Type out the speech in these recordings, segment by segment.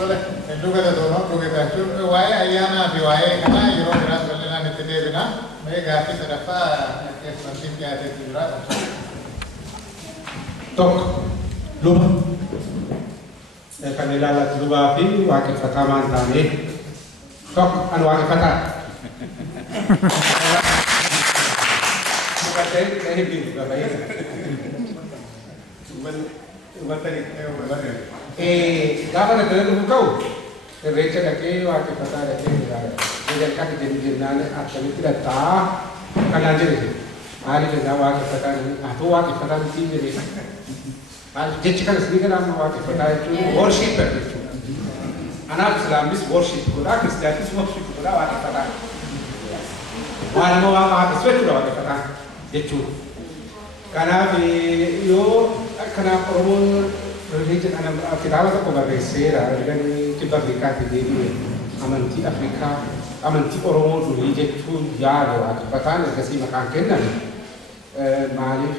Tole, hedduu galatooma dhugeeffachuu waa'ee ayyaanaa fi waa'ee kanaa yeroo biraas bal'inaan itti deebina. Mee gaaffii sadaffaa keessummaatti dhiyaateetti jira. Tokko luba kan ilaalatu lubaa fi waaqeffataa maan taane tokko an waaqeffataa. Bukaatee hedduu babay'ee. Gaafa daldala dhufu ka'u irreecha dhaqee waaqeffataa dhaqee jiraata. Jalqaba jennaan akkamitti dhattaa kanaan jedhe maali jennaan waaqeffataa haa waaqeffataa miti jedhee jechi kanas ni ganaama waaqeffataa jechuun worship jechuudha. Anaaf islaamis worship godhaa kiristiyaanis worship godhaa waaqeffataa. Waan nama waaqeffatu jechuudha waaqeffataa jechuudha. Kanaaf yoo kanaaf Oromoon religion kitaaba tokko barreesseera erganii kibba Afrikaatti deebi'e amantii Afrikaa amantii Oromoo durii jechuun yaada waaqeffataan ergasii maqaan kennan maaliif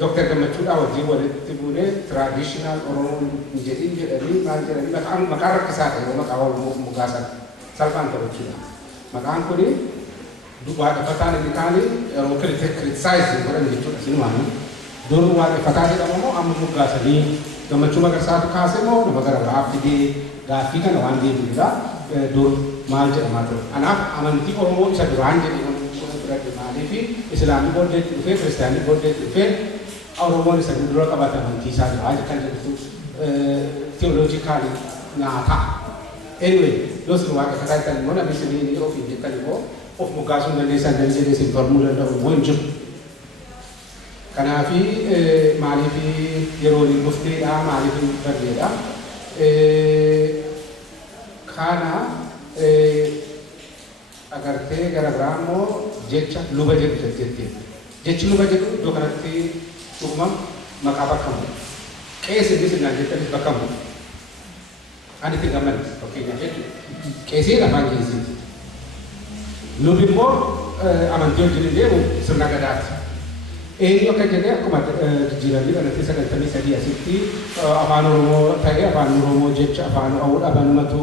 Dr. Gammachuudhaa wajjin walitti buunee traditional Oromoo jedhanii maal jedhanii maqaan rakkisaa ta'e yoo maqaa Oromoo mugaasan salphaan taphachuudha. Maqaan kuni waaqeffataan inni kaanii yeroo criticize godhan jechuudha sinumaanii. Dur waaqeffataa jedhamu moo amma muggaasanii gammachuu magarsaatu kaase moo nama gara biraa fidee gaaffii kana waan deebiidha. Dur maal jedhamaa ture. Kanaaf amantii Oromoo isa duraan jedhamu fudhate maaliif islaamii booddeetti dhufee kiristaanii booddeetti dhufee Oromoon isa dura qabate amantii isaa duraa kan jedhu theologically nyaata. Anyway, yoo sin waaqeffataa jettan immoo namni isinii ofiin jettan immoo of muggaasuun dandeessan dandeenye isin tormuu danda'u immoo hin jiru. Kanaafi maaliif yeroo inni dhufteedha maaliif inni barreedha. Kana agartee gara biraa immoo jecha luba jedhu jettee. Jechi luba jedhu iddoo kanatti dhuguma maqaa bakkamu. Qeessi naan jettanis bakkamu. Ani itti gammadu fakkeenyaaf jechuudha. Qeessiin afaan keessatti. Lubi immoo amantii wajjin deemu sirna gadaati. Eenyu akka jedhee akkuma jijjiiranii dhalatti 93 asitti afaan Oromoo ta'ee afaan Oromoo jecha afaan afaanumatu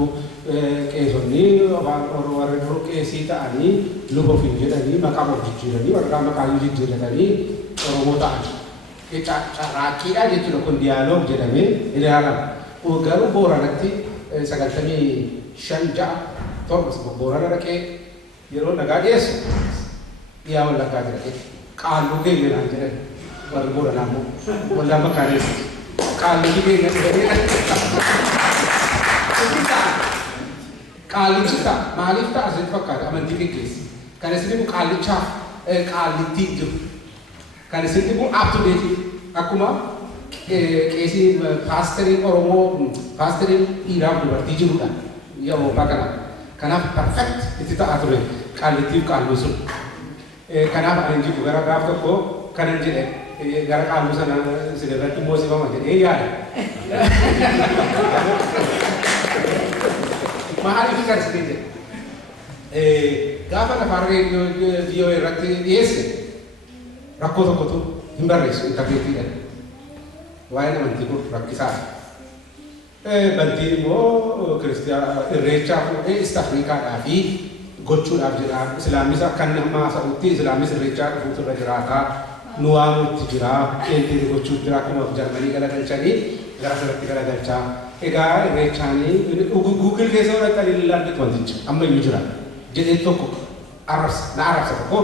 qeessonni afaan Oromoo warra duruu qeessii ta'anii luba ofiin jedhanii maqaa of jijjiiranii warra maqaa jijjiirratanii Oromoo ta'an. Carraaqqiidha jechuudha kun diyaaloog jedhamee ilaalama. Garuu Booranatti 95 Boorana dhaqee yeroo nagaa dhiyeessu dhiyaa wallaggaa jira jechuudha. Kalau keenya naan jedhan warri Booranaa immoo waldaa makaaneessa qaalli keenya qaallichi ta'a maaliif ta'a asitti fakkaata amantii geggeessi kan isin immoo qaallichaaf qaallittiin jiru kan isin immoo up to date akkuma qeesii paasteriin Oromoo paasteriin dhiiraaf dubartii jirudha yeroo bakana kanaaf perfect itti ta'a ture qaallittiif qaalluu sun. Kanaaf ani jiru gara gaaf tokko kanan jedhe gara qaalluu sana sirriitti moosifama jedhee yaada. Maaliif kan isin jedhe gaafa lafaan reediyoo irratti dhiyeesse rakkoo tokkotu hin barreessu intarneetiidhaan. Waa'een amantii kun rakkisaadha. Bantiin immoo irreechaa fuudhee East Afrikaadhaa fi gochuudhaaf jedha islaamis akka namaa sa'utti islaamis irreechaa dhufuutu irra jiraataa nu waamuutti jira qeenxee gochuutti jira akkuma Jarmanii galagalchanii gara sanatti galagalchaa egaa irreechaanii Google keessa hojjetanii ilaalletu wanticha amma iyyuu jira jedhee tokko na arrabsa tokko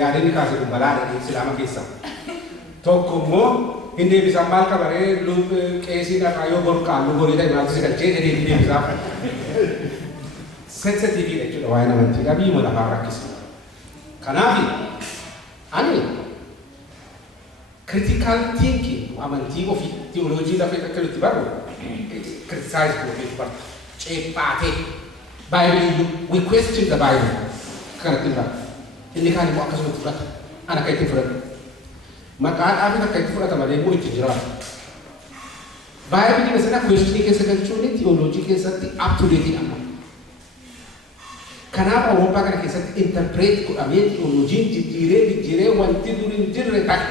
yaadni kaase kun balaadha islaama keessa tokko immoo hin deebisaa maal qabaree qeesiin akka yoo borqaan nu borii ta'e maaltu si galchee jedhee hin deebisaa. Sensitivity jechuudha waa'ee amantiidhaa biyya lafaa rakkisa. Kanaaf ani critical thinking amantii ofii theology lafee akka nuti barru criticize gootee barta ceephaatee Bible we question the Bible kanatti barra inni kaan immoo akkasumatti fudhata ana akka itti fudhatu maqaadhaaf akka itti fudhata malee immoo itti jiraatu. Bible keessatti question keessa galchuun theology keessatti up to date amma. Kanaaf Awurooppaa kana keessatti interpret godhamee theoloojiin jijjiiree wanti dur hin jirre ta'e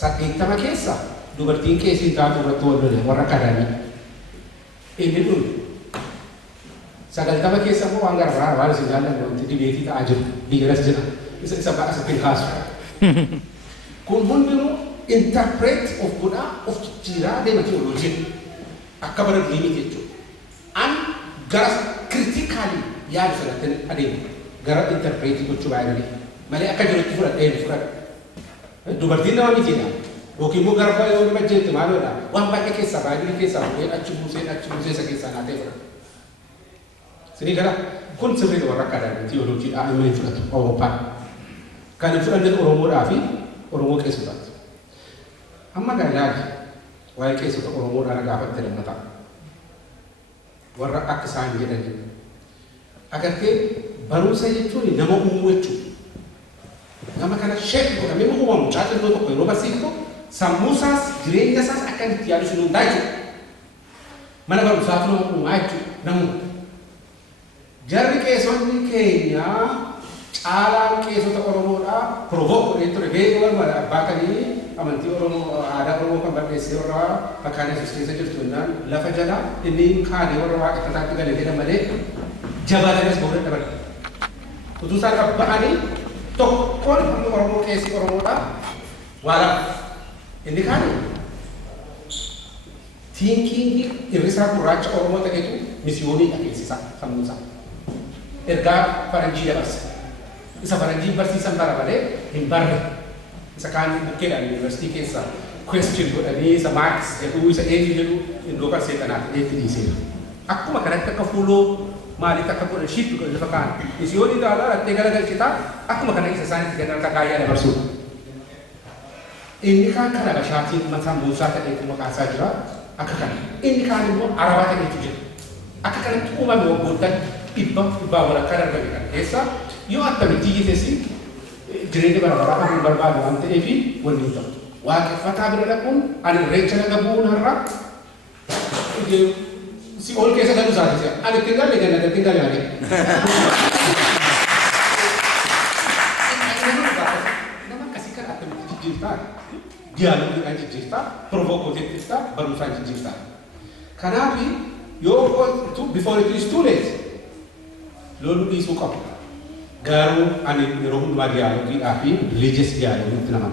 80 keessa dubartiin qeesiin taatu irratti wal lole warra kadhanii Ini dulu. Sagaltama keessa immoo waan garaagaraa waan isin jaalladhu wanti dibeetii ta'aa jiru dhiiras jira isa asitti kaasu. Kun hundinuu interpret of godhaa of jijjiiraa deema teoloojii akka bara diimii jechuudha. An gara critically yaadu sanatti adeemu gara interpretii gochuu baay'ee malee akka jirutti fudhadha. Dubartiin nama mitiidha. Yookiin immoo gara baay'ee wal majjeetti maaloodha. Waan baay'ee keessaa baay'ee keessaa achi buusee isa keessaa naatee fudhata. Sini gara kun sirrii warra akkaadhaan teoloojii dhaabamee fudhatu Awurooppaan. Kan fudhanne Oromoodhaa fi Oromoo qeessotaati. Amma gaa'elaati waa'ee qeessota Oromoodhaan gaafatte lammataa. Warra akka isaan jedhani. Agartee barumsa jechuun nama uumuu jechuudha. Nama kana sheek godhamee uumamu caaxilloo tokko yeroo barsiiftu sammuusaas jireenya isaas akka itti yaadu sun hundaa jechuudha. Mana barumsaatu nama uumaa jechuudha namoota. Jarri qeessonni keenya caalaan qeessota Oromoodhaa provoke godhee ture beeku walmala abbaatanii amantii Oromoo aadaa Oromoo kan barreessee warra fakkaan Yesuus keessa jirtu jennaan lafa jala inni kaadee warra waaqeffataatti galee jedha malee jabaatanis booda dabale. Utuu isaan qabba'anii tokkoon Oromoo qeessi Oromoodhaa waala inni kaane tiinkiingi irrisaa gurraacha Oromoo ta'etu misiyoonii dhageessisaa sammuusaa. Ergaa faranjii dabarsa. Isa faranjii barsiisan bara malee hin barre. Isa kaan bukkeedhaan yuunivarsiitii keessaa question godhanii isa Marx jedhu isa eenyu jedhu iddoo kan seexanaatti eetti dhiiseera. Akkuma kanatti akka fuuloo maaliif akka godhan shippi godhan lafa kaan misiyoonii ilaalaa dhattee galagalchitaa akkuma kana isa isaanitti ganna akka gaayyaa dabarsuudha. Inni kaan kana bashaatiin mataa muusaa ta'eetu maqaasaa jira akka kana. Inni kaan immoo arabaa ta'eetu jira. Akka kanatti uumame waggoottan dhibbaa walakkaa darbame kan keessa yoo attamitti hiitesi jireenya barabaraa kan hin barbaadu waan ta'eef wanni hin ta'u. Waaqeffataa bira dhaquun ani irreecha laga bu'uun har'a si ol keessa galuu isaati ani ittiin galle gannata ittiin galle malee. Nama akkasii kan attamitti jijjiirtaa diyaalogiidhaan jijjiirtaa provokooteettiftaa barumsaan jijjiirtaa. Kanaaf yoo before it is too late lolu dhiisuu qabu. Garuu ani yeroo hundumaa diyaalogiidhaa fi religious diyaalogiitti nama.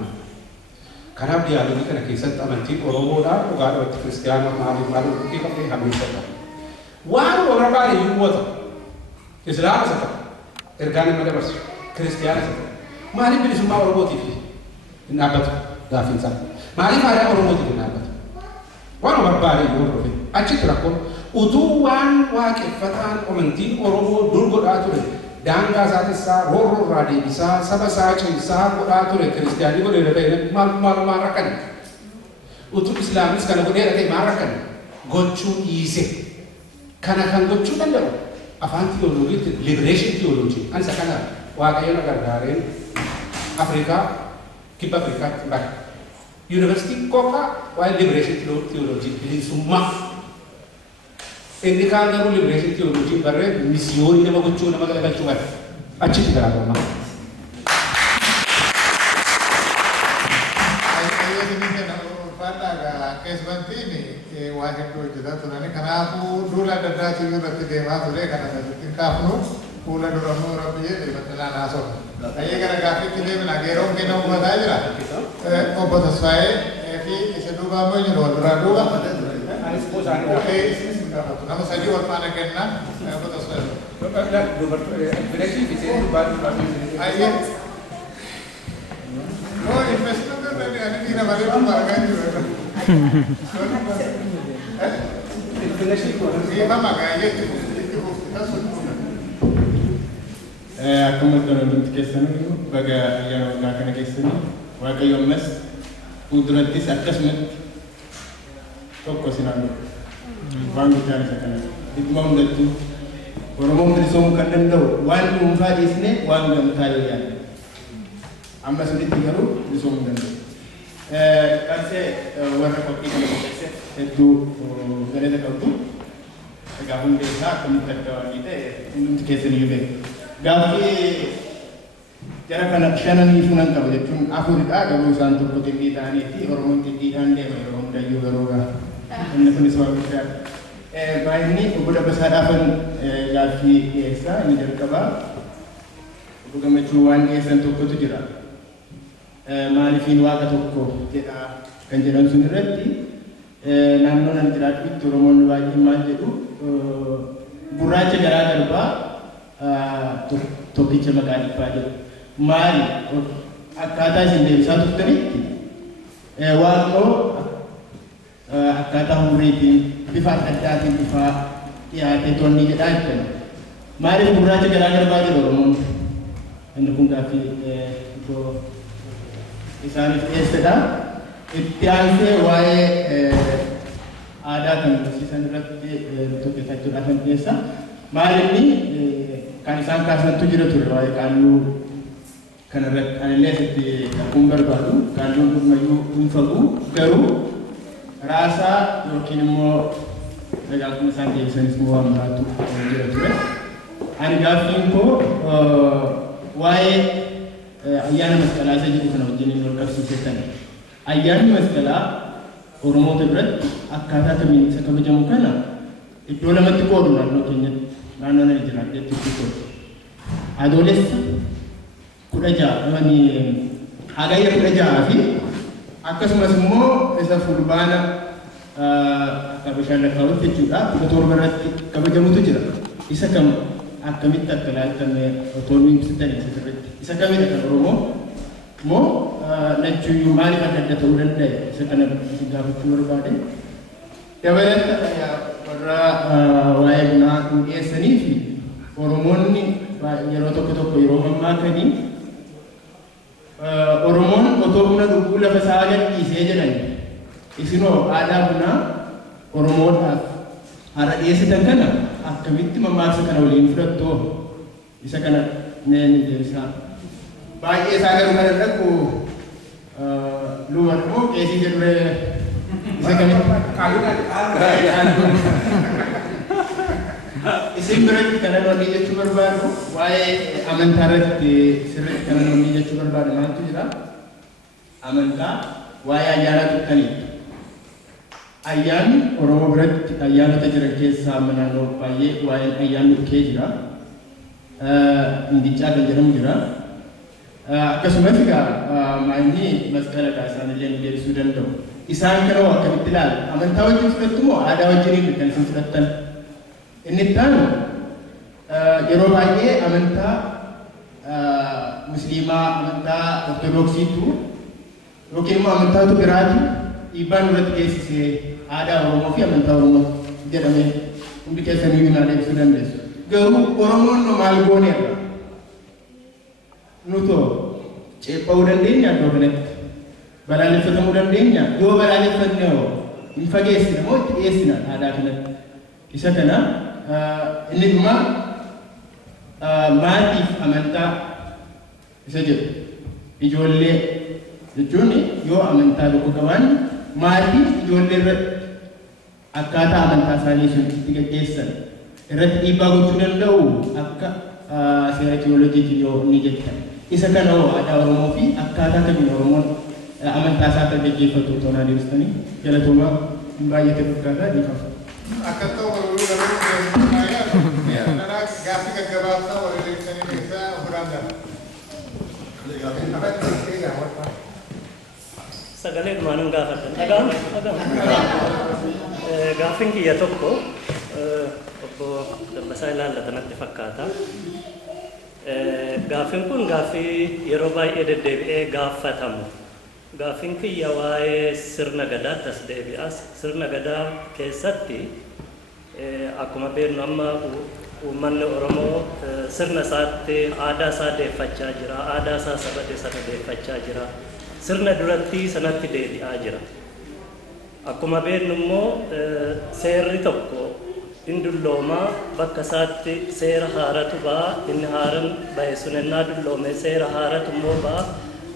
Kanaaf diyaalogii kana keessatti amantiin Oromoodhaa dhugaadhaa itti kiristaanaa maaliif bukkee qabdee hammeessata. Waan warra baay'ee iyyuu ta'u Islaama isa ta'u ergaan nama dabarsu kiristaana isa ta'u maaliif bilisummaa Oromootiif hin dhaabbatu gaafiinsaa maaliif aadaa Oromootiif hin dhaabbatu waan barbaade iyyuu dhufe achitti rakkoon utuu waan waaqeffataan amantiin Oromoo dur godhaa ture daangaa isaatissaa roorroo irraa deebisaa saba isaa cimsaa godhaa ture kiristaanii godhee ta'e maal rakkan utuu Islaamis kana godhee ta'e maal rakkan gochuu dhiise kana kan gochuu danda'u afaan teoloojii liberation teoloojii ansa kana waaqayyoon gargaareen Afrikaa kibba Afrikaatti bara University Koka waa'ee liberation teoloojii bilisummaa inni kaan garuu liberation teoloojii barree misiyoonii nama gochuu nama galagalchuu bara achitti garaagarummaa. Keessumattiin waan hedduu hojjetaa turani kanaafuu duula adda addaatu irratti deemaa ture kana ittiin kaafnu fuula durammoo rabbi jedhe bal'inaan haasofna. Ayyee gara gaaffiitti deemina geeroon kenna uummataa jira. Obbo Tasfaayee fi isa duubaa immoo jiru wal duraa duuba. Nama sadii wal faana kenna Obbo Tasfaayee. Ayyee. Oh, investment dari anak kita balik pembahagian juga. Iya, mama kayak gitu. Aku mau turun ke sana, baga yang nak kena ke sana. Wakai yang mes, udaratis akas met. Toko sinan. Bang bicara sekarang. Itu mau datu. Orang mau beri somu kandang dau. Wan mumfadi sini, wan gamtari ya. Amma sulit digaru disomong dan kasi warna kopi kalau itu gana tak kau gabung desa kami tak kita untuk kesan juga gapi cara kanak ni funan kau jadi cuma aku tidak gabung santu putih kita ni ti orang tinggi ande orang dah juga roga ini pun soal kita baay'inni obbo Dabbasaa Dhaafan gaaffii dhiyeessaa inni jalqabaa obbo Gammachuu waan dhiyeessan tokkotu jira. Maalifiin waaqa tokko jedha kan jedhan sun irratti naannoo nan jiraatutti Oromoonni baay'een maal jedhu gurraacha garaa darbaa tokkicha maqaa dhibbaa jedhu. Maali akkaataa isin deebisaa turtanitti waaqoo akkaataa hurriitiin bifa adda addaatiin bifa dhiyaatee tonni jedhaa jirtan. Maaliif gurraacha garaa darbaa jedhu Oromoon? Inni kun gaaffii isaaniif dhiyeessedha. Itti aansee waa'ee aadaa kan barsiisan irratti tokkeeffachuudhaaf kan dhiyeessa. Maalinni kan isaan kaasantu jira ture waa'ee qaalluu kanarratti anillee asitti dhaquun barbaadu. Qaalluun dhugmayyuu dhuunfaguu garuu raasaa yookiin immoo dagaaguma isaan deebisanis immoo waan biraatu jira ture. Ani gaaffiin koo waa'ee ayyaana masqalaa isa jedhu kana wajjin inni walqabsiisetan. Ayyaanni masqalaa Oromoota biratti akkaataa kamiin isa kabajamu kana iddoo lamatti qoodu naannoo keenyatti naannoo nan jiraadhetti itti qoodu. Adoolessa 16 hagayya 16 fi akkasumas immoo isa fulbaana akka bishaan lakkaa'utti jechuudha 17 irratti kabajamutu jira. Isa kam akkamitti akka laaltame otoo nu ibsitan isa kamidha kan Oromoo moo lachuuyyuu maaliif adda adda ta'uu danda'e isa kana isin gaafachuu barbaade. Dabalata warra waa'ee bunaa nu dhiyeessanii fi Oromoonni yeroo tokko tokko yeroo mammaakanii Oromoon otoo buna dhuguu lafa isaa gadhiisee jedhan isinoo aadaa bunaa Oromoodhaaf har'a dhiyeessitan kana akkamitti mammaaksa kana waliin fudhattoo isa kana ni deebisaa. Baay'ee isaa garuu kana dhaqu luman immoo qeesii jedhuree isa kamitti isin biratti kana noonni jechuu barbaadu waa'ee amantaa irratti sirriitti kana noonni jechuu barbaadu maaltu jira? Amantaa waa'ee ayyaanaa tuttaniitu. Ayyaanni Oromoo biratti ayyaanota jiran keessaa naannoo baay'ee waa'een ayyaanni dhukkee jira. Indichaa kan jedhamu jira. Akkasumas egaa maayinni masqala isaan illee nu deebisuu danda'u. Isaan kana akkamitti ilaala? Amantaa wajjin fudhattu moo aadaa wajjin kan isin fudhattan? Inni itti aanu yeroo baay'ee amantaa musliimaa, amantaa ortodoksiitu yookiin immoo amantaatu biraatu dhiibbaa nurratti geessisee aadaa Oromoo fi amantaa Oromoo jedhamee hundi keessanii ni deebisuu dandeessu. Garuu Oromoon maal gooneerra? Nutoo ceepha'uu dandeenya iddoo kanatti balaaleffatamuu dandeenya yoo balaaleffanne hin fageessina moo itti dhiyeessina aadaa kanatti. Isa kana inni dhuma maatiif amantaa isa jedhu ijoollee jechuun yoo amantaa tokko qaban maatii ijoollee irratti akkaataa amantaa isaanii sun itti gaggeessan irratti dhiibbaa gochuu danda'u akka seera teolojiitiin yoo ni jettan. Isa kana aadaa Oromoo fi akkaataa kamiin Oromoon amantaa isaa akka gaggeeffatu otoo naa deebistanii galatoomaa baay'ee fakkaata dhiifama. Akka ta'u walii galuu gaaffii gaggabaabsaa walii deebisanii keessaa ofirraan gala. Sagalee dhumaan gaafatan. Gaaffiin kiyya tokko obbo Dabbasaa ilaallatanitti fakkaata. Gaaffiin kun gaaffii yeroo baay'ee deddeebi'ee gaafatamu. Gaaffiin kiyya waa'ee sirna gadaatti as deebi'as. Sirna gadaa keessatti akkuma beeknu amma uummanni Oromoo sirna isaatti aadaa isaa deeffachaa jira. Aadaa isaa sabate sana deeffachaa jira. Sirna duratti sanatti deebi'aa jira. Akkuma beeknu immoo seerri tokko hin dulloomaa bakka isaatti seera haaratu ba'a. Inni haaraan bahe sun ennaa dulloome seera haaratu immoo ba'a.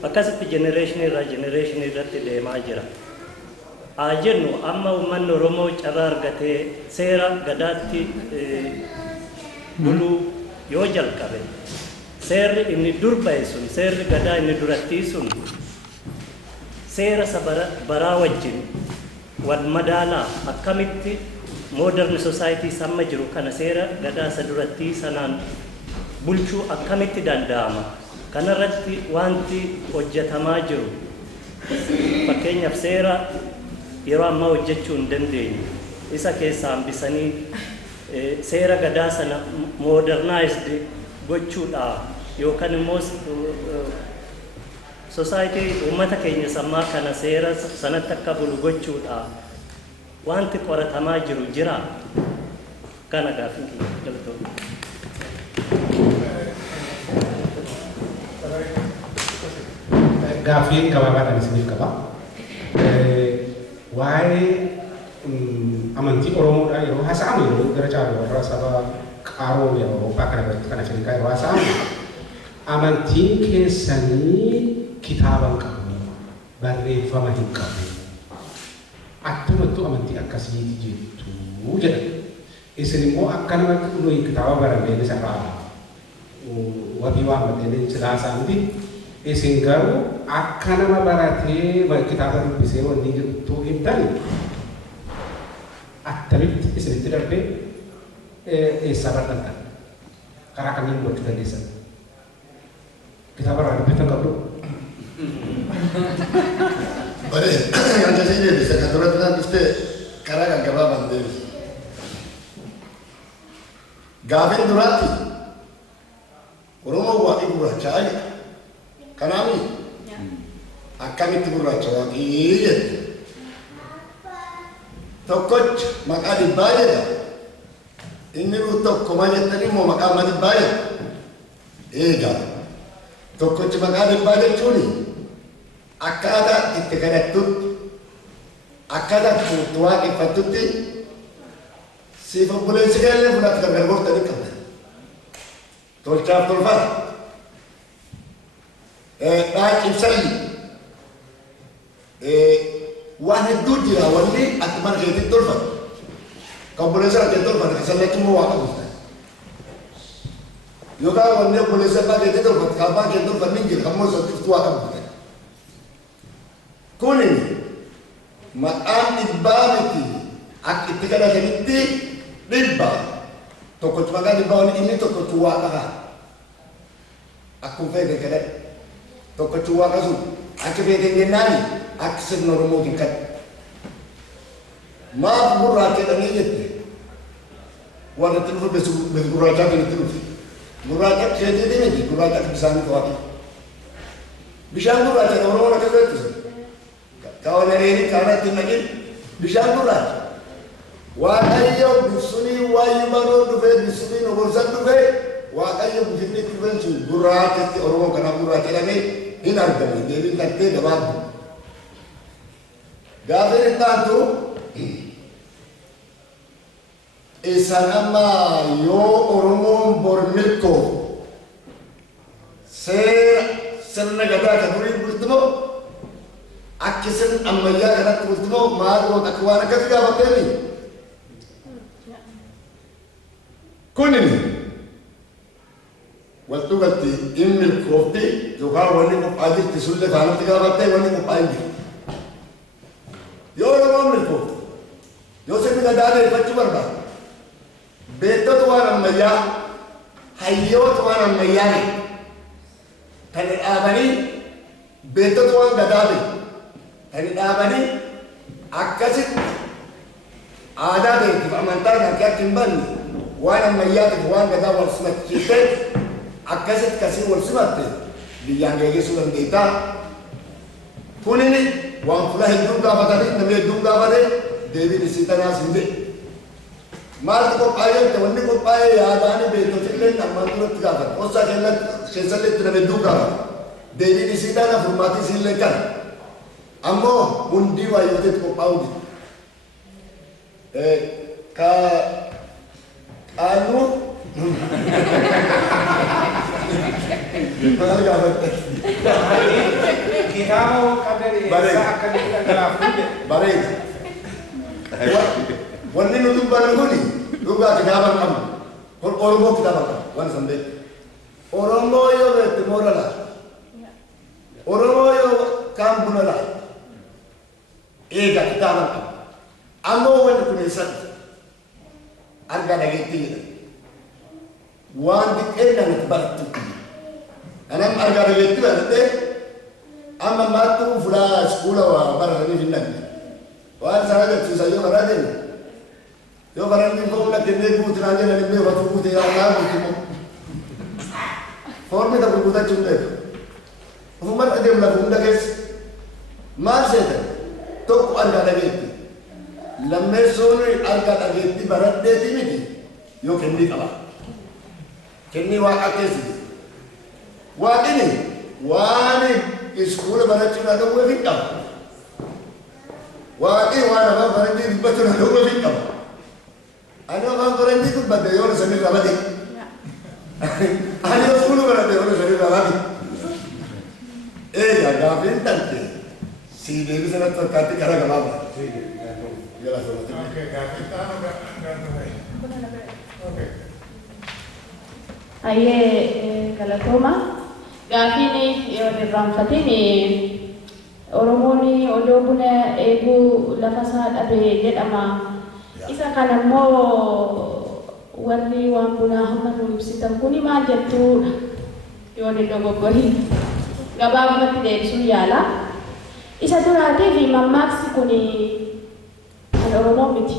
Akkasitti jenereeshinii irraa jenereeshinii irratti deemaa jira. Haa jennu amma uummanni Oromoo carraa argatee seera gadaatti buluu yoo jalqabe seerri inni dur bahe sun seerri gadaa inni durattii sun seera baraa wajjin wal madaalaa akkamitti modern society samma jiru kana seera gadaa saduratti sanaan bulchuu akkamitti danda'ama kanarratti wanti hojjetamaa jiru fakkeenyaaf seera yeroo ammaa hojjechuu hin dandeenye isa keessaa hambisanii seera gadaa sana modernized gochuudha yookaan immoo society ummata keenya sammaa kana seera sanatti akka bulu gochuudha wanti qoratamaa jiru jira kana gaafin kiyya gaafii gabaabaadhaan isiniif qaba. Waa'ee amantii Oromoodhaa yeroo haasa'amu yeroo gara caalu warra saba qaaroo yeroo Awurooppaa kana biratti kana Afrikaa yeroo haasa'amu amantiin keessanii kitaaba hin qabu, barreeffama hin qabu. Akkamittu amantii akkasiiti jettu jedha. Isin immoo akka namatti nuyi kitaaba barannee isarraa wabii waan baddeen silaasaa miti. Isin garuu akka nama baratee kitaaba dubbisee wanni jirtu hin taane akkamitti isinitti darbee eessaa baratan karaa kamiin gochuu dandeessan kitaaba irraa dubbiftan qabdu. Bare yang jadi ini bisa kantor itu nanti karaa kan gabaabaan deebi. Gaafin duraatti Oromoo waaqii gurraachaa jedha. Kanaami akkamitti gurraacha waaqii jedha. Tokkocha maqaa dhibbaa jedha. Inni tokko maal jettanii immoo maqaa dhibbaa jedha. Eegaa tokkochi maqaa dhibbaa jechuun akkaataa itti kadhattutti akkaataa itti waaqeffattutti siif obboleessi galee fudhatu gargar gootanii qabda. Tolchaaf tolfata. Dhaaqibsalli waan hedduu jira wanni ati mana keetti tolfatu. Kan obboleessa keetti tolfatu kan sallatti immoo waaqa goota. Yookaan wanni obboleessa abbaa keetti tolfatu kan abbaan keetti tolfatu ni jira kan immoo sottiftu waaqa goota. Kuni maqaan dhibbaa miti akka itti kadhatanitti dhibbaa tokkochi maqaan dhibbaa wani inni tokkochi waaqa akkuma feete kadhate tokkochi waaqa sun akka feete jennaani akka sirna Oromootiin kadhe maaf gurraacha jedhanii jette waan itti dhufu besu gurraachaa kan itti dhufe gurraacha keetiiti miti gurraacha akka bisaanii to'atu bishaan gurraacha Oromoon akka beektu kawan hari karena tinggalin bisa murah. Wakaya bisuni wayu baru duve bisuni nomor satu duve. Wakaya bisuni tuven su burat itu orang kena burat lagi hinar kami. Jadi nanti dapat. Gafir itu esanama yo orang bormilko. Senegara kaburin bertemu. Akisan amaya karena terutama malu takwana ketika waktu ini. Kuning. Waktu imil kopi juga wani ko pagi tisulle bana tiga waktu wani ko pagi. Yo orang imil kopi. Yo sini ada pacu berba. Beto tuan amaya, hayo tuan amaya ni. Kalau abani beto tuan gadari. Ini apa ni? Akasit ada deh, amantan yang kayak timban, wan mayat wan kata wal semat kita, akasit kasih wal semat di yang kayak sudah kita. Pun ini wan pulah hidup apa tadi, namanya hidup apa deh, Dewi di situ nasi sendiri. Mal tu ayat, teman ni kau ayat ada ni betul sendiri, nama tu tiga apa? Osa kelat kesalit namanya hidup apa? Dewi di situ na formati sendiri kan. Ammo undi wa yote ko paudi ka anu kita mau kadari akan kita galafun bare wanni nutu baranguni duga kitaban kam Oromo kitaban kam wan sambe Oromo yo vet morala Oromo yo kam bunala Ega kitaban kam. Amo wan kunesan. arga dhageetti jedha. Waan xiqqeenna nuti barattu. Anam arga dhageetti barattee amma maattuu fulaa iskuula waa baratanii hin dhaqne. Waan sana jechuusa yoo barateen yoo baratiin foomna kennee guutinaan jedhan illee watu guute yaa guutimu. Foormi taphu guutachuu hin beeku. Ofuma adeemu lafa hunda keessa maal seetan tokko arga dhageetti. Lammeessuun arga dhageetti baradheeti miti yoo kennii qaba. Kennii waaqa keessi. Waaqni waan iskuula barachuudhaan dhowwee fi qaba. Waaqni waan afaan faranjii dubbachuudhaan dhowwee fi qaba. Ani afaan faranjii dubbadde yoo sanii qabate. Ani iskuula baradde yoo sanii qabate. Eegaa gaafiin tante sii deebisa natti fakkaatti karaa gabaabaa. Aye galatoma gaafini yoo dirraanfatini Oromooni odoo buna eeguu lafa isaa dhabee jedhama. Isa kana immoo warri waan bunaa hamma nuun ibsitan kuni maal jettuudha yoo ni dogoggorii gabaabumatti deebisuun yaala. Isa duraatii fi mammaaksi kuni kan Oromoo miti.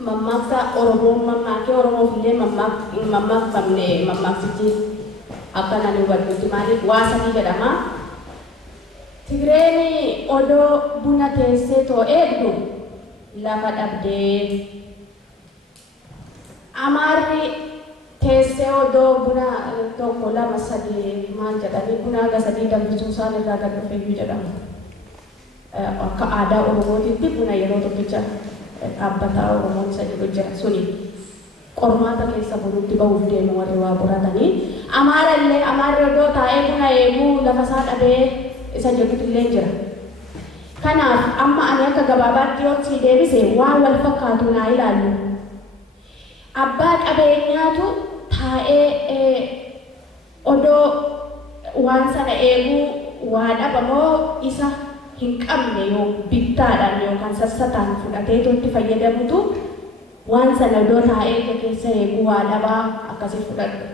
Mammaaksa Oromoon mammaakee Oromoof illee mammaakfamne mammaaksichi akkana ni hubadhutti maaliif waa sadii jedhama. Tigreeni odoo buna teessee too eegdu lafa dhabdee. Amaarri teessee odoo buna tokko lama sadii maal jedhanii buna haga sadii danfisuu isaan irraa gad dhufeeyyuu jedhama. Akka aadaa Oromootiitti buna yeroo tokkicha dhaabbataa Oromoon isa jedhu jira suni qormaata keessa buruutti bahuuf deemu warri waa qoratanii. Amaarri odoo taa'ee buna eeguu lafa isaa dhabee isa jedhutu illee jira. Kanaaf amma ani akka gabaabaatti yoo si deebise waan wal fakkaatu naa ilaallu. Abbaa qabeenyaatu taa'ee odoo waan sana eeguu waa dhabamoo isa hin qabne yoo bittaadhaan yookaan sassataan fudhatee itti fayyadamutu waan sana odoo taa'ee keessa eeguu waa dhabaa akkasii fudhadhu.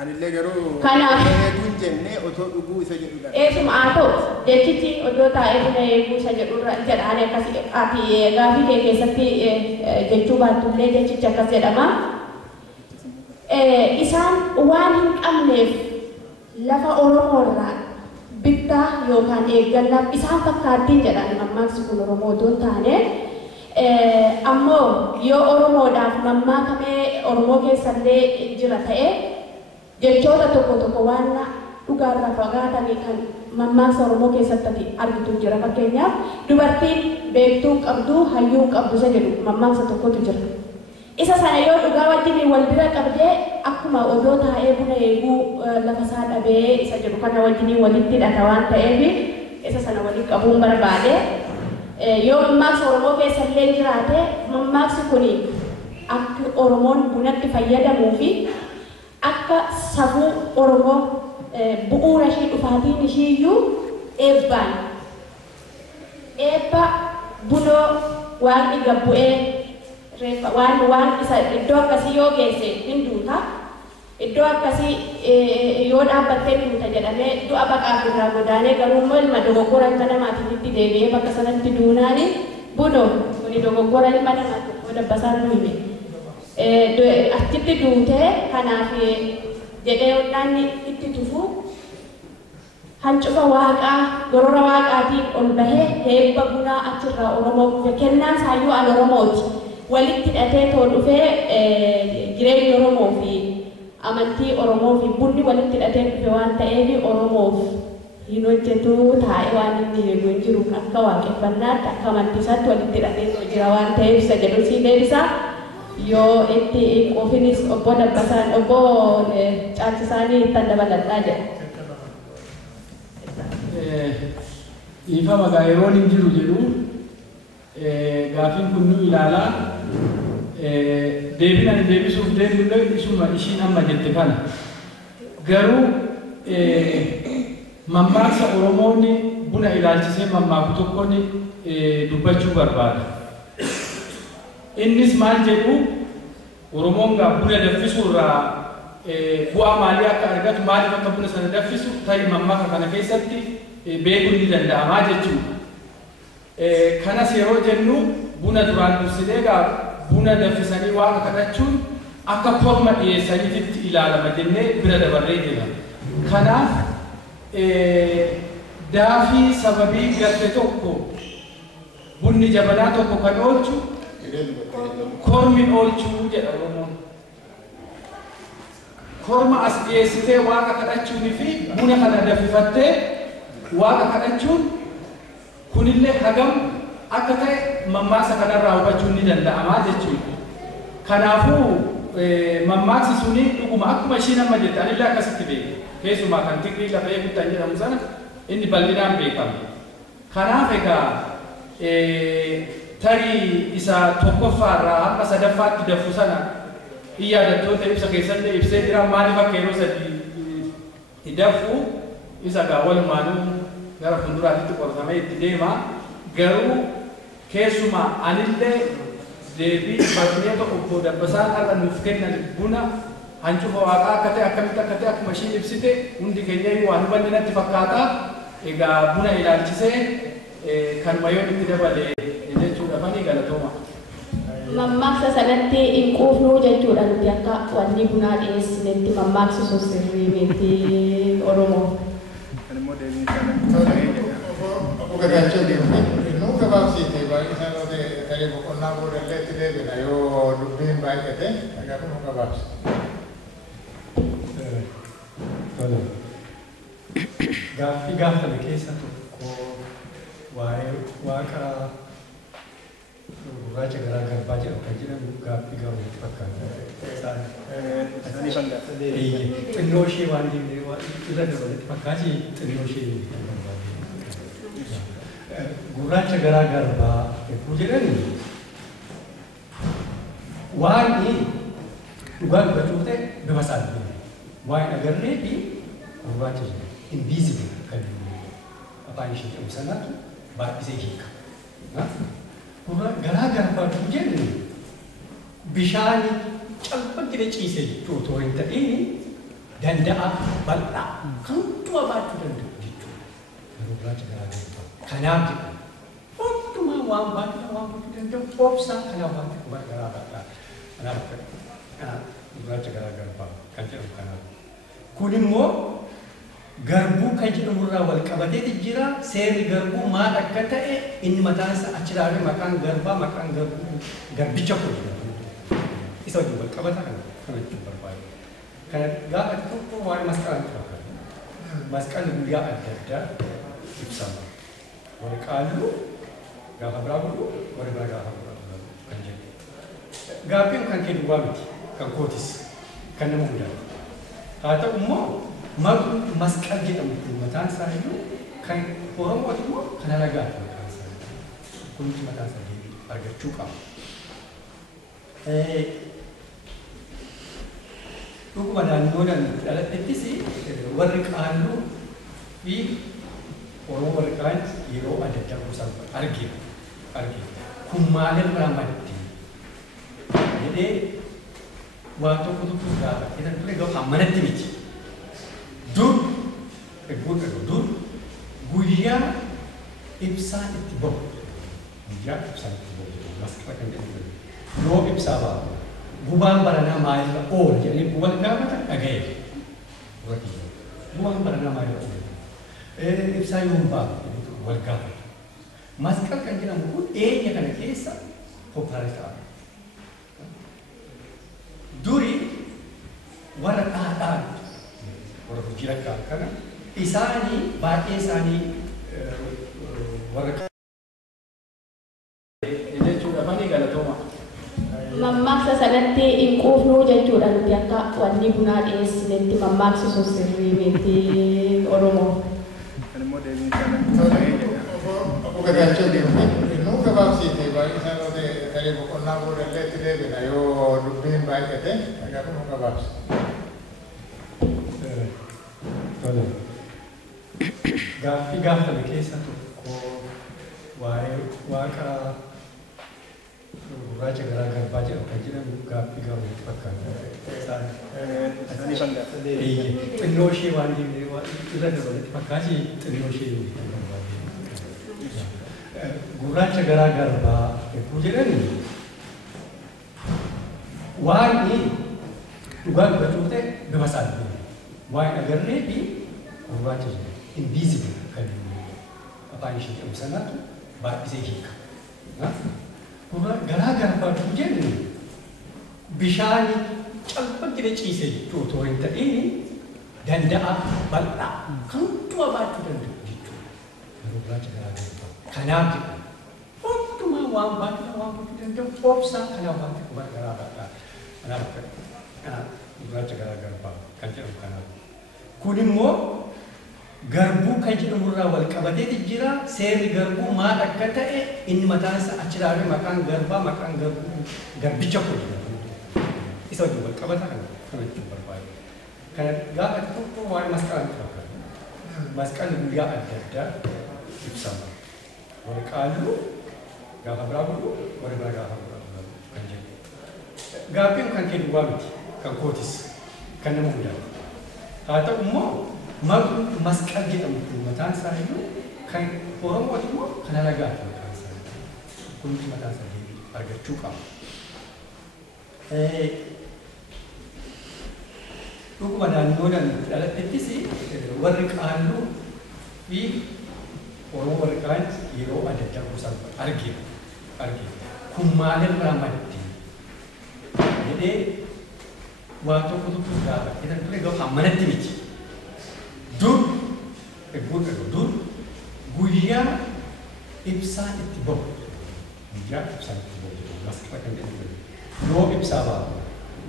Anillee garuu kanaaf eeguun jennee otoo dhuguu isa jedhudha. Eesuma haa ta'u jechichi odoo taa'ee buna eeguu isa jedhurra jedhaanii akkasii ati gaafii kee keessatti jechuu baattullee jechichi akkas jedhama. Isaan waan hin qabneef lafa Oromoorraa bittaa yookaan eeggannaaf isaan fakkaattiin jedhan mammaaksi kun Oromoo otoo hin taane. Ammoo yoo Oromoodhaaf mammaakamee Oromoo keessallee jira ta'e jechoota tokko waan dhugaarraa fagaatanii kan mammaaksa Oromoo keessatti argitu jira. Fakkeenyaaf dubartiin beektuu qabdu hayyuu qabdu isa jedhu mammaaksa tokkotu jira. Isa sana yoo dhugaa wajjin wal bira qabdee akkuma odoo taa'ee buna eeguu lafa isaa dhabee isa jedhu kana wajjin walitti hidhata waan ta'eef isa sana walitti qabuun barbaade. Yoo mammaaksa Oromoo keessallee jiraate mammaaksi kun akka Oromoon bunatti fayyadamuu fi akka safuu Oromoo bu'uura ishee dhufaatiin ishiiyyuu eebbaan eebba bunoo waan dhiga bu'ee waan isa iddoo akkasii yoo geesse hin duuta. Iddoo akkasii yoo dhaabbattee duuta jedhamee du'a baqaaf irraa godaanee garuu immoo ilma dogoggora ilma namaatiif itti deebi'ee bakka sanatti duunaani bunoo kuni dogoggora ilma namaatiif yoo dabbasaan nu hime. Achitti duutee kanaaf jedhee hodhaanni itti tufu hancufa waaqaa gorora waaqaatiin ol bahee heebba bunaa achirraa Oromoo kennaan saayyuu al Oromooti walitti hidhatee too dhufee jireenya Oromoo fi amantii Oromoo fi bunni walitti hidhatee dhufe waan ta'eef Oromoof hin hojjetu taa'ee waan inni eegu hin jiru akka waaqeffannaatti akka amantiisaatti walitti hidhatee jira waan ta'eef isa jedhu sii deebisa. Yoo itti ofiinis obbo Dabbasaan obbo Caalchisaanii ittiin dabaladhaa jedha. Ifa magaa yeroon hin jiru jedhu gaafiin kun nu ilaalaa deebiin deebisuuf deemnullee isuma ishiin amma jette kana garuu mammaaksa Oromoonni buna ilaalchisee mammaaku tokkoon dubbachuu barbaada. innis maal jedhu Oromoon gaa buna danfisuu irraa bu'aa maalii akka argatu maaliif akka buna sana danfisu ta'i mammaaka kana keessatti beekuun ni danda'amaa jechuudha. Kanas yeroo jennu buna duraan dursinee gaa buna danfisanii waaqa kadhachuun akka korma dhiyeessaniitti ilaalama jennee bira dabarree jira. Kanaaf daafii sababii garte tokko bunni jabanaa tokko kan oolchu kormi oolchuu jedha Oromoon. Korma as dhiyeessitee waaqa kadhachuunii fi buna kana danfifattee waaqa kadhachuun kunillee hagam akka ta'e mammaaksa kanarraa hubachuun ni danda'amaa jechuudha. Kanaafuu mammaaksa suni dhuguma akkuma ishiin amma jette anillee akkasitti beeku. Keessumaa kan Tigrii lafa eeguutaan jedhamu sana inni bal'inaan beekama. Kanaaf egaa tarii isa tokkoffaarraa hamma sadaffaatti danfu sana iyyadattoota ibsa keessatti ibsee jira maaliif akka yeroo sadii danfu isa gaa walumaanuu gara fuulduraatti qoratamee itti deema. Garuu keessumaa anillee deebii barnoota obbo Dabbasaan har'a nuuf kennan buna hancufa waaqaa akka ta'e akkamitti akka ta'e akkuma ishiin ibsite hundi keenya waan hubanne natti fakkaata. Egaa buna ilaalchisee kanuma yoo itti dabale jechuudha fanii galatooma. Mammaaksa sanatti hin quufnuu jechuudha nuti akka wanni bunaa dhiyeessinetti mammaaksisu sirrii miti Oromoo. Gadaachuu deemu nuu gabaabsiite baay'isaan ote tarii boqonnaa boodallee itti deebina yoo dubbiin baay'ate agaruu nu gabaabsi. Gaaffii gaafame keessa tokko waa'ee waaqa gurraacha garaa garbaa jedhamu kan jedhamu gaaffii gaafame fakkaata. Xinnoo ishee waan irra dabaletti fakkaati xinnoo ishee gurraacha garaa garbaa hedduu jedhani waan dhugaa dubbachuu ta'e bifa isaanii waan agarree fi gurraacha jedhama. Invisible kan afaan ishee jedhamu sanaatu baay'isee hiika. Garaa garbaa jennu bishaan calqabatti ciisee jechuu otoo hin ta'in danda'a bal'aa kan hundumaa baachuu danda'u jechuudha. Gurraacha garaa garbaa. Kanaaf hundumaa waan baay'ee waan gochuu danda'u obsaa kanaaf waan ta'e garaa bal'aa. Kanaaf gurraacha garaa garbaa kan jedhamu kanaaf. Kun immoo garbuu kan jedhamu irraa wal qabatee jira. Seerri garbuu maal akka ta'e inni mataan isaa achi ilaalee maqaan garbaa maqaan garbicha kun isa wajjin wal qabata kan jechuun barbaadu. Kana gaafa tokko waan masqalaan fakkaata. Masqalli guyyaa adda addaa ibsama. Warri qaaluu gaafa biraa godhu warri biraa gaafa biraa kan jedhu. Gaaffiin kan kennu waa miti kan kootis kan nama hundaati. Haa ta'u immoo masqal jedhamu kun mataan isaa iyyuu kan Oromooti immoo kan alagaati mataan isaa. Kunis mataan isaa deebii argachuu qaba. Dhuguma naannoodhaan dhalattettis warri qaalluu fi Oromoo warri kaan yeroo adda addaa kuusan argina. Kun maalirraa madde jedhee waan tokko gaafa keessatti ture gaafa manatti miti. Dur guyyaa ibsaan itti bahu masqala kan jedhamu yoo ibsaa bahu gubaan baranaa maalirra oola jedhanii gubaan gaafatan dhaga'e. Gubaan baranaa maalirra oola ibsaa yoo bahu wal gaafata. Masqala kan jedhamu kun eenya kana keessa populaarii ta'a. Duri warra dhaadhaan warra hojii rakkaa kana isaanii baay'ee isaanii warra jechuudha fanii galatooma. Mammaaksa sanatti hin quufnuu jechuudha nuti akka wanni bunaa dhiyeessinetti mammaaksisu sirrii miti Oromoo. Obbo Gadaachuu deemu nuu gabaabsiite baay'isaan ote tarii boqonnaa boodallee itti deebina yoo dubbiin baay'ate agaruu nu gabaabsi. Gaaffii gaafame keessa tokko waa'ee waaqa gurraacha garaa garbaa jedhamu kan jedhamu gaaffii gaafatti fakkaata. Xinnoo ishee waan irra dabalatti fakkaati xinnoo ishee gurraacha garaa garbaa eeguu jedhani waan dhugaa dubachuu ta'e bifa salphii waan agarree fi gurraacha jedhama invisible kan afaan ishee jedhamu sanatu baay'isee hiika. Garaa garbaa jennu bishaan calbatti ciisee jechuudha otoo hin ta'in danda'a bal'aa kan du'a baachuu danda'u jechuudha. Gurraacha garaa garbaa kanaaf jedhama. Hundumaa waan baachuu danda'u obsaa kanaaf waan ta'e garaa bal'aa. Kanaaf gurraacha garaa garbaa kan jedhamu kanaaf. Kun immoo garbuu kan jedhamu irraa wal qabatee jira. Seerri garbuu maal akka ta'e inni mataan isaa achi ilaalee maqaan garbaa maqaan garbuu garbicha kun isa wajjin wal qabata kana jechuun barbaade. Kana gaafa tokko waa'ee masqalaa fakkaata. Masqalli guyyaa adda addaa ibsama. Warri qaaluu gaafa biraa bulu warri biraa gaafa biraa bulu kan jedhu. Gaaffiin kan kennu waa miti kan kootis kan nama hundaati. Haa ta'u immoo masqal jedhamu kun mataan isaa iyyuu kan Oromooti immoo kan alagaati mataan isaa. Kunis mataan isaa argachuu qaba. Dhuguma naannoodhaan dhalattettis warri qaalluu fi Oromoo warri kaan yeroo adda addaa kuusan argina. Kun maalirraa maddi jedhee waan tokko gaafa jedhan ture gaafa manatti miti. Dur guyyaa ibsaan itti bahu yoo ibsaa bahu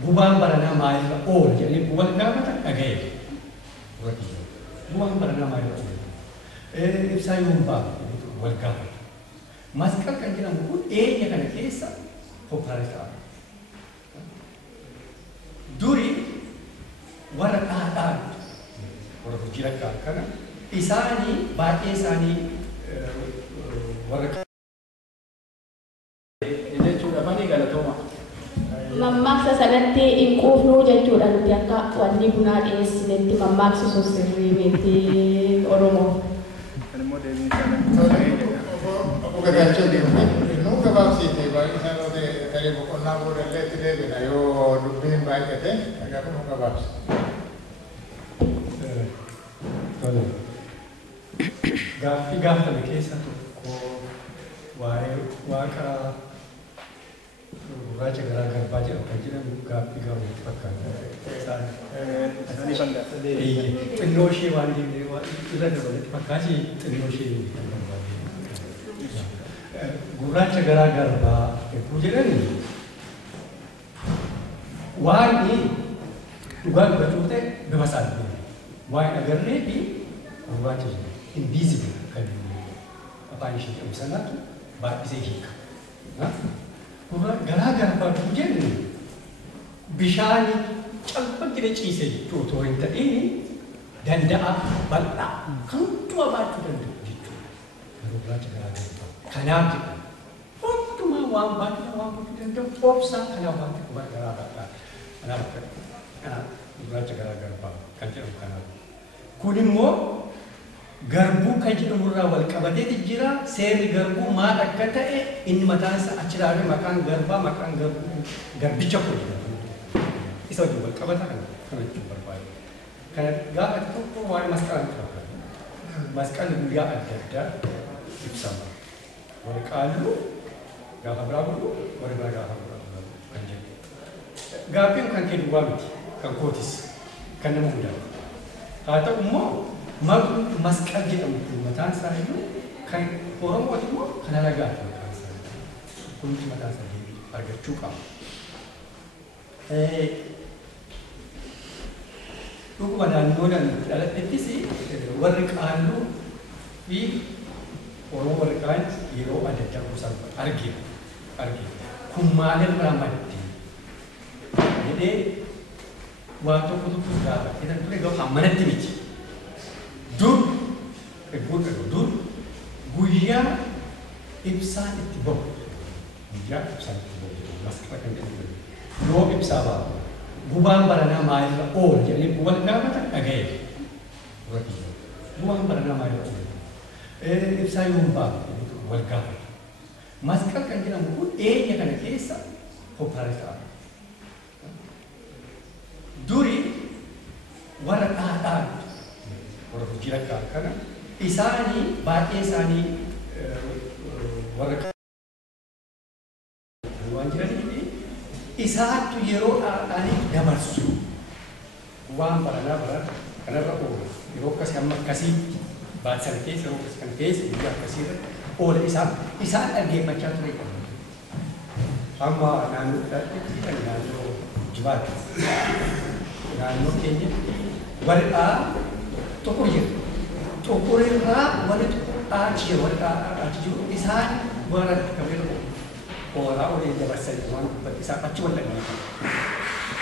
gubaan baranaa maalirra oola jedhanii wal gaafatan dhaga'e gubaan baranaa maalirra oola ibsaa yoo bahu wal gaafata. Masqal kan jedhamu kun eenya kana keessa populaari ta'a. Duri warra dhaadhaan warra hojii rakkaa kana isaanii baay'ee isaanii warra jechuudha afaan galatooma. Mammaaksa sanatti hin quufnuu jechuudha nuti akka wanni bunaa dhiyeessinetti mammaaksisuus sirrii miti Oromoo. Bukan galchuu deemu nu gabaabsiite baay'ee sanoota tarii boqonnaa boodallee itti deebina yoo dubbiin baay'ate garuu nu gabaabsi. Gaaffii gaafatame keessa tokko waa'ee waaqa gurraacha garaa garbaa jedhamu kan jedhamu gaaffii gaafatti fakkaata. Xinnoo ishee waan irra dabalatti fakkaati xinnoo ishee gurraacha garaa garbaa eeguu jedhani waan dhugaa dubachuu ta'e bifa salphii waan agarree fi gurraacha invisible kan afaan ishee jedhamu sanatu baay'isee hiika. Garaa garbaa jennu bishaan calbatti ciisee jechuudha otoo hin ta'in danda'a bal'aa kan du'a baachuu danda'u jechuudha. Gurraacha garaa garbaa kanaaf jedhama. Hundumaa waan baachuu danda'u obsaa kanaaf waan ta'e garaa bal'aa. Kanaaf gurraacha garaa garbaa kan jedhamu kanaaf. Kun immoo garbuu kan jedhamu irraa wal qabatee jira. Seerri garbuu maal akka ta'e inni mataan isaa achi ilaalee maqaan garbaa maqaan garbuu garbicha kun isa wajjin wal qabata kana jechuun barbaade. Kana gaafa tokko waa'ee masqalaa fakkaata. Masqalli guyyaa adda addaa ibsama. Warri qaalluu gaafa biraa bulu warri biraa gaafa biraa bulu kan jedhu. Gaaffiin kan kennu waa miti kan kootis kan nama hundaati. Haa ta'u immoo masqal jedhamu kun mataan isaa iyyuu kan Oromooti immoo kan alagaati mataan isaa. Kunis mataan isaa argachuu qaba. Dhuguma naannoodhaan dhalattettis warri qaalluu fi Oromoo warri kaan yeroo adda addaa kuusan argina. Kun maalirraa maddi jedhee waan tokko gaafa jedhan ture gaafa manatti miti. Dur guyyaa ibsaan itti bahu guyyaa ibsaatti booda masqala kan jedhamu yoo ibsaa baatu gubaan baranaa maalirra oola jedhanii wal gaafatan dhaga'e gubaan baranaa maalirra oola ibsaa yoo hin baatu wal gaafata masqala kan jedhamu kun eenya kana keessa qophaa'ee ta'a duri warra dhaadhaan warra hojii rakkaa kana isaanii baay'ee isaanii warra waan jiraniif isaattu yeroo dhaadhaanii dabarsu waan baranaa kanarra oola yeroo akkasii amma akkasii baatsan keessa yeroo akkasii kan keessa biyya akkasiirra oola isaan dhaggeeffachaa ture amma naannoo dhaadheetti kan naannoo jibaatti naannoo keenyatti wal'aa tokko jira tokkorraa walitti achi jiru isaan warra kabira oola olee dabarsanii waan isaan achi wal dhaggeeffatu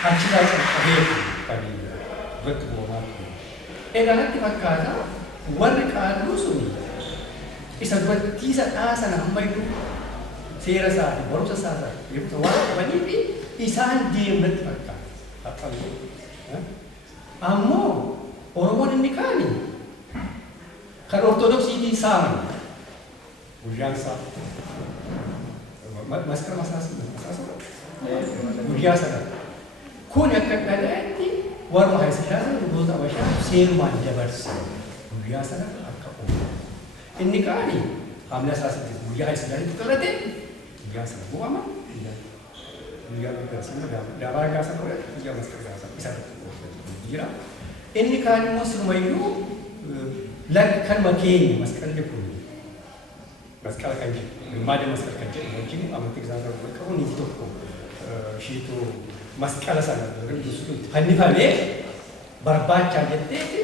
achi daakuu qabee kan irratti uumamaa egaa natti fakkaata warri qaalluu suni isa dubartiisa dhaasana hammayyuu seera isaati barumsa isaati beekumsa waan qabanii fi isaan deemnatti fakkaata ammoo Oromoon inni kaani kan ortodoksiitiin saaman guyyaan isaa maskara masaasa guyyaa sana kun akka dhagaatti warra haisiyaasa luboota abashaa seerumaan dabarse guyyaa sana akka oola inni kaani hamla isaasitti guyyaa haisiyaasitti xirrate guyyaa sana bu'ama guyyaa sana dabaa gaasa ture guyyaa maskara gaasa isa jira inni kaan immoo sirumayyuu kanuma keenya masqalli kun masqala kan jedhu maada masqala kan jedhu wajjin amantii isaa irraa qabu ni tokko ishiitu masqala sana fannifamee barbaachaa jetteeti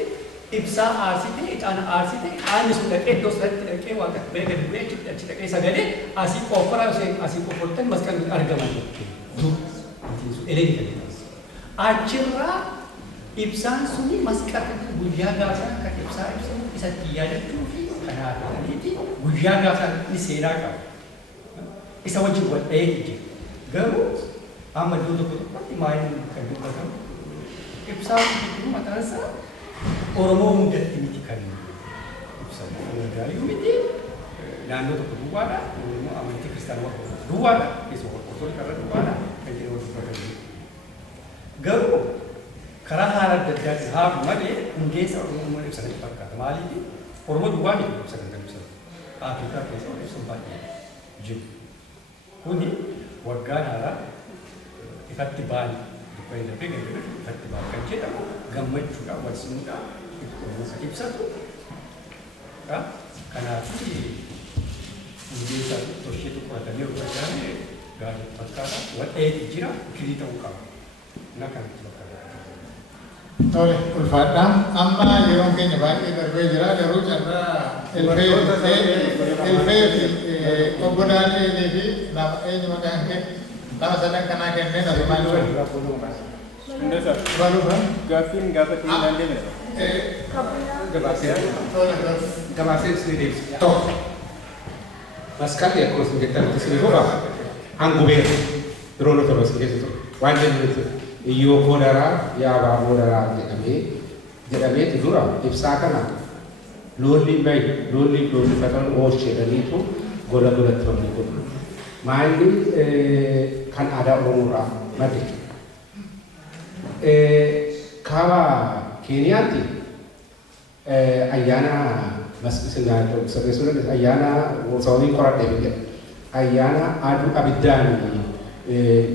ibsaa aarsitee ixaana aarsitee qaanni sun dhaqee iddoo sanatti dhaqee waan ta'e gadi bu'ee achi dhaqee sagalee asii qoffaraa asii qoffoltan masqalli argaman achirraa ibsaan suni masqala guyyaa gaasaa kan ibsaa ibsamu isatti yaadachuu fi kanaaf jedhaniiti guyyaa gaasaa ni seenaa qaba isa wajjin wal dhahee jira garuu amma iddoo tokko tokkotti maaliin kan dubbatamu ibsaa kun mataan isaa Oromoo hundatti miti kan ibsamu hundaayyuu miti naannoo tokko duwwaadha Oromoo amantii kiristaanaa duwwaadha keessoo ortodoksii irra duwwaadha kan jedhamu dubbatamu garuu karaa haala adda addaatiin haafu malee hundeessa Oromoo ibsanii fakkaata maaliif Oromoo duwwaa miti ibsatan kan ibsatu Afrikaa keessa ibsan baay'ee jiru kuni waggaan haaraa ifatti baani dubbii dafee gadi ifatti baani kan jedhamu gammachuudhaan wal simuudhaan Oromoo kan ibsatu kanaaf hundeessa tosheetu qoratamee hojjetamee gaarii fakkaata wadheeti jira kirii ta'uu qaba na kanatti Tole, ulfaadhaan amma yeroo keenya baay'ee darbee jira garuu carraa ilfee fi obbo Daani'eelii fi nama eenyu maqaan kee nama sadan kanaa kennee nama maal Gaaffiin gaafa keenyaan deemee gabaasee sirrii deebisa. Tokko masqalli akkuma isin jettanitti sirrii boba hangubeera yeroo nuti torban keessa ture waan jennuuti iyyoo boodaraa yaabaa boodaraa jedhameeti dura ibsaa kana loolli fatan oolcheedhaniitu gola golatti mamni godhu maalli kan aadaa Oromoorraa madde kaaba Keeniyaatti ayyaana sirreessuudhaan ayyaana sababii qoradhee jedha ayyaana aduu abiddaan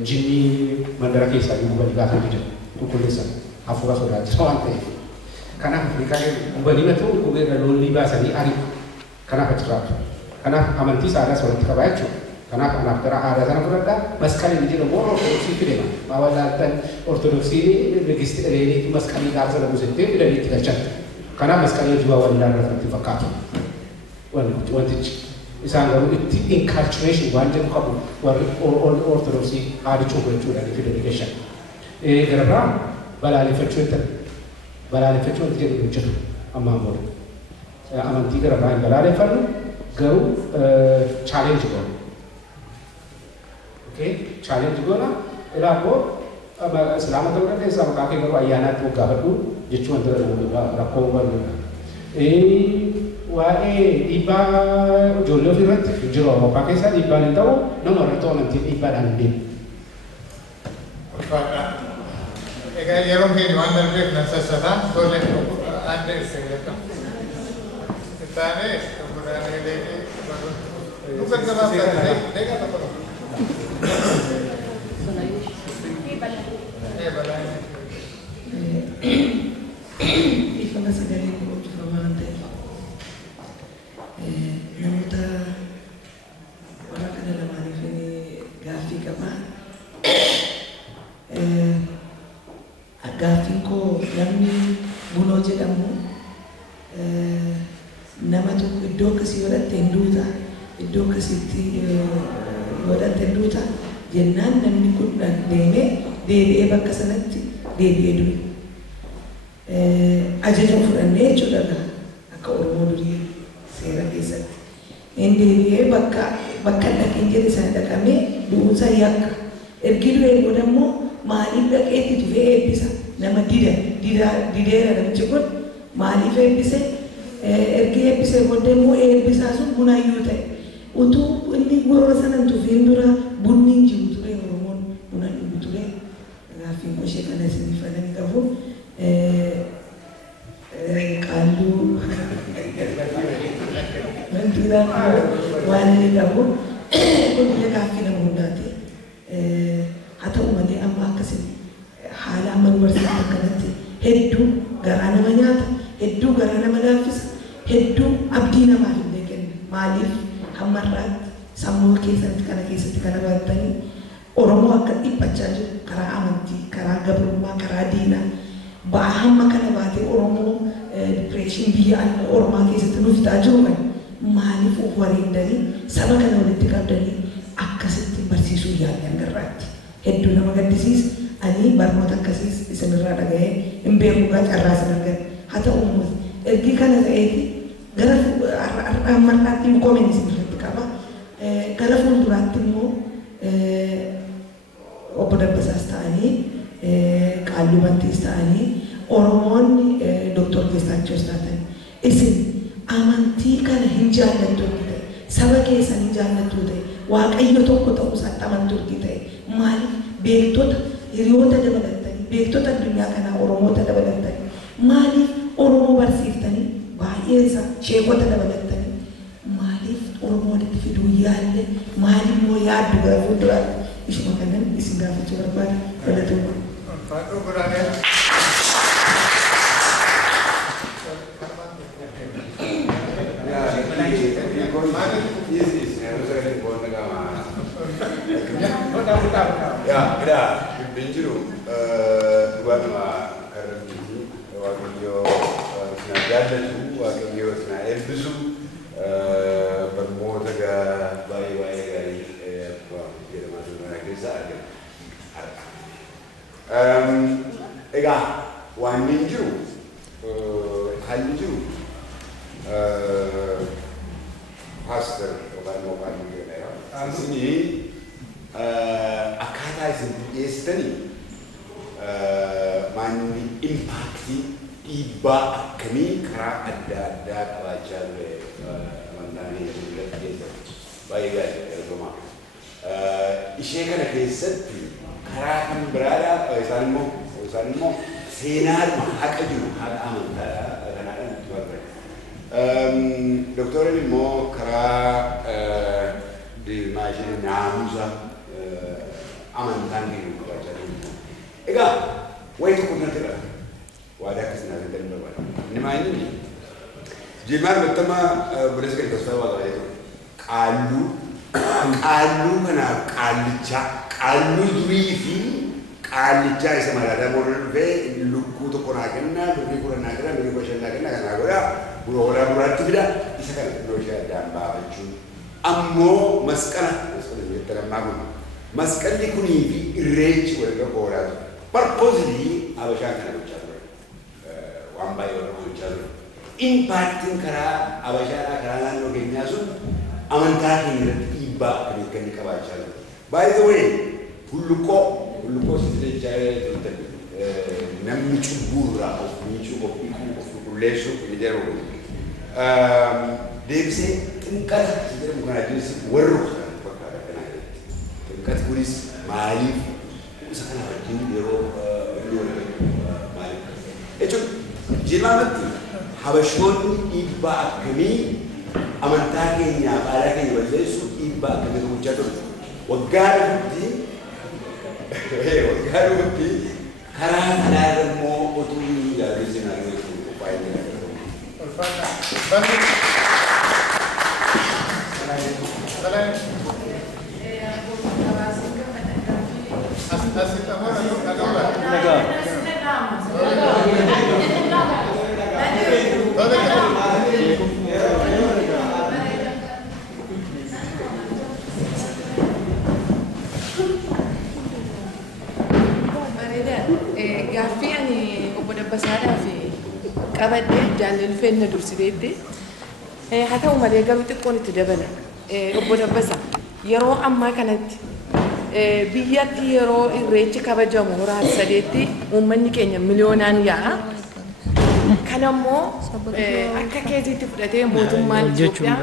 jinnii mandara keessaa gubanii gaafa jiran qulqulleessan hafuura sodaachisa waan ta'eef kanaaf Afrikaa gubanimatu qubeerra loolli baasanii ari'u kanaaf achirraatu kanaaf amantii saadaas walitti qabaa jechuudha kanaaf anaaf gara aadaa sana fudhadhaa masqaliin jedhamu ortodoksii fidema maawallaaltan ortodoksii rigisti dhaleenii masqalii gaafa sana buusettee fidanii itti galchan kanaaf masqalii hojii waa walilaa irratti fakkaatu wantichi isaan garuu itti inculturation waan jedhu qabu warri ortodoksii haadhi cuubachuudhaan fidanii gashan garabraa balaaleffachuu wanti jedhu hojjetu ammaan booda amantii garabraa hin balaaleffannu garuu chaalenji godhu challenge goona ilaakoo islaama ta'uu dandeessaa maqaa kee garuu ayyaanaatti waggaafadhu jechuu wanta rakkoo barbaadudha. Waa'ee dhiibbaa ijoollee ofirratti jiru Awurooppaa keessaa dhiibbaan hin ta'u nama irratti amantiin dhiibbaadhaan hin deemu. Egaa yeroo keenya waan darbeef nan sassataa tole adda isa taane buraanee deemee nu gaggabaabsaa deegaa tokko Ifana sagalee gurguramaa waan ta'eef namoota warra kana lamaaniif gaaffii qabaa. Gaaffiin koo namni Bunoo jedhamu nama tokko iddoo akkasii godhatte hin duuta iddoo akkasiitti godhatte hin duuta jennaan namni kun deebi'ee bakka sanatti deebi'ee du'e. Ajaja fudhannee jechuudha akka Oromoo durii seera keessatti. Inni deebi'ee bakka dhaqeen jedhe sana dhaqamee du'uunsa yakka. Ergi du'ee booda immoo maaliif dhaqeetti dhufee eebbisa nama dideera namichi kun maaliif eebbise ergi eebbisee booda immoo eebbisaa sun bunayyuu ta'e utuu inni gurra sana hin tufiin dura bunni hin jiru ture Oromoon buna dhugu ture. Gaaffiin koo ishee kana isin fadhanii qabu. Qaalluu wantoota waan inni qabu kun illee gaaffii nama hundaati. Haa ta'u malee amma akkasii haala amma dubartiin akkanatti hedduu garaa nama nyaata, hedduu garaa nama laaffisa, hedduu abdii namaaf illee kenna. Maaliif hammarraatti sammuu keessatti kana keessatti kana baattanii Oromoo akka dhiphachaa jiru karaa amantii, karaa gabrummaa, karaa diinaa ba'aa hamma kana baatee Oromoo dipireeshinii biyya Oromaa keessatti nuuf ta'aa jiru kan maaliif of wareegdanii saba kana walitti qabdanii akkasitti barsiisuu yaalan garraatti. Hedduu nama gaddisiisa. Ani barnoota akkasiis isinirraa dhaga'ee hin beeku carraa isin argan. Haa ta'u immoo ergi kana ta'eeti gara ammarraatti koomeen isinirratti qaba. Gara fuulduraatti immoo obbo Dabbasaas ta'anii Qaalluu Bantiis ta'anii Oromoonni Dooktor Geestaachoos taatan isin amantii kana hin jaallattu ta'e saba keessan hin jaallattu ta'e Waaqayyo tokko ta'uu isaatti amantuu ta'e maaliif beektota hiriyoota dabalattanii beektota addunyaa kanaa Oromoota dabalattanii maaliif Oromoo barsiiftanii baay'ee isaa sheekota dabalattanii maaliif Oromoo walitti fiduu yaalle maaliif immoo yaaddu gara fuulduraatti ishuma kanan isin gaafachuu barbaada galatoomuu. Ya, Benjuru, dua karena wakilnya senajata tu, wakilnya senajata elbisu, bermula ke bayi-bayi dari apa dia masuk dalam desa ada. Ega, wan Benjuru, hal Benjuru, pastor, orang dia ya. Sini. Akkaataa isin dhiyeessitanii manni impaaktii dhiibbaa akkamii karaa adda addaa qabaachaa ture amantaan irratti keessatti baay'ee gaariidha ergamaa. Ishee kana keessatti karaa kan biraadhaa isaan immoo seenaadhuma haqa jiru haqa amantaadhaa kanaadhaan itti barbaada. Dooktorri immoo karaa maashina naamusa amantaan keenya qabaachaa jiru. Egaa wayi tokko natti dha. Waadaa akkasii naaf hin galma barbaada. Inni maayini jimaan battama buleessa kan tasfaa waa qabaatee ture. Qaalluu kanaaf qaalluu durii fi qaallichaa isa maraataa booda dhufee lukkuu tokko naa kennaa, birrii kudha naa kennaa, birrii kudha shan naa kennaa kanaa godhaa bu'uura buraatti fida isa kana iddoo ishee addaan baafachuun. Ammoo masqala jettee lammaa kun masqalli kunii fi irreechi waliin qoodhaatu parpoozilii abashaan kana gochaa ture waan baay'ee wal gochaa ture. Impaaktiin karaa abashaadhaa karaa naannoo keenyaa sun amantaa keenya irratti dhiibbaa akkamii akka inni qabaachaa ture. By the way, hulluko sitile jaya namni chubura of michu of kulesho kujero. Deebisee xinqata jedhamu kana jechuun warra fakkaata kana xinqati kunis maaliif isa kana wajjin yeroo maaliif jechuun jimaamatti habashoonni dhiibbaa akkamii amantaa keenyaaf aadaa keenya balleessu dhiibbaa akkamii gochaa ture waggaa dhufutti karaa kanaa immoo utuu yaaduu naannoo qophaa'ee Gaaffii ani obbo Dabbasaadhaa fi qabadhee jaalala fenna dursideetti haa ta'u malee garuu xiqqoon itti dabala. Obbo Dabbasa yeroo ammaa kanatti biyyatti yeroo irreechi kabajamu horaa sadeetti uummanni keenya miliyoonaan yaa'a. Kanammoo akka keessitti fudhatee mootummaan Itoophiyaa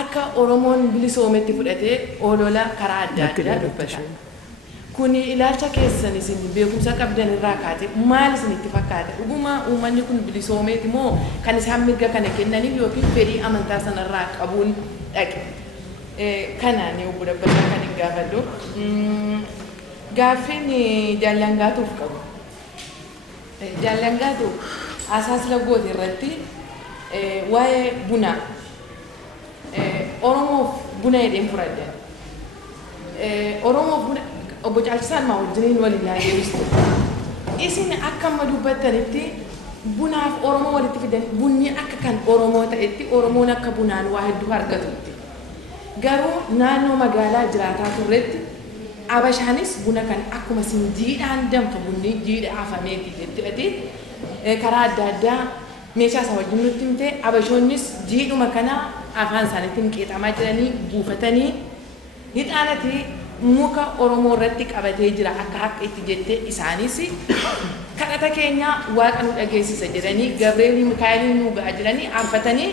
akka Oromoon bilisoometti fudhatee olola karaa adda addaa dubbata. Kuni ilaalcha keessan isin beekumsa qabdan irraa kaate maal isinitti fakkaata? Dhuguma uummanni kun bilisoomeeti moo kan isaan mirga kana kennaniif yookiin fedhii amantaa sanarraa qabuun dhaqe? Kanaan obbo Dabbasaa kan hin gaafadhu. Gaaffiin jaallangaatuuf qabu. Jaallangaatu asaas laggooti irratti waa'ee bunaa Oromoof buna jedheen furadde. Oromoof buna obbo Caalchisaan maa wajjiniin waliin yaa deebistu. Isin akka amma dubbattanitti bunaaf Oromoo walitti fidan bunni akka kan Oromoo ta'etti Oromoon akka bunaan waa hedduu argatutti. Garuu naannoo magaalaa jiraataa turretti Abashaanis buna kan akkuma isin jiidhaan danfa bunni jiidha afameeti jettee karaa adda addaa meeshaa isaa wajjin nutti himte Abashoonnis jiidhuma kana afaan isaaniitiin qeexamaa jiranii buufatanii hidhaanati muka Oromoo irratti qabatee jira akka haqa itti jettee isaanis kadhata keenya waaqa nu dhageessisa jedhanii Gabreelii Mikaa'eliin nu ga'a jedhanii aarfatanii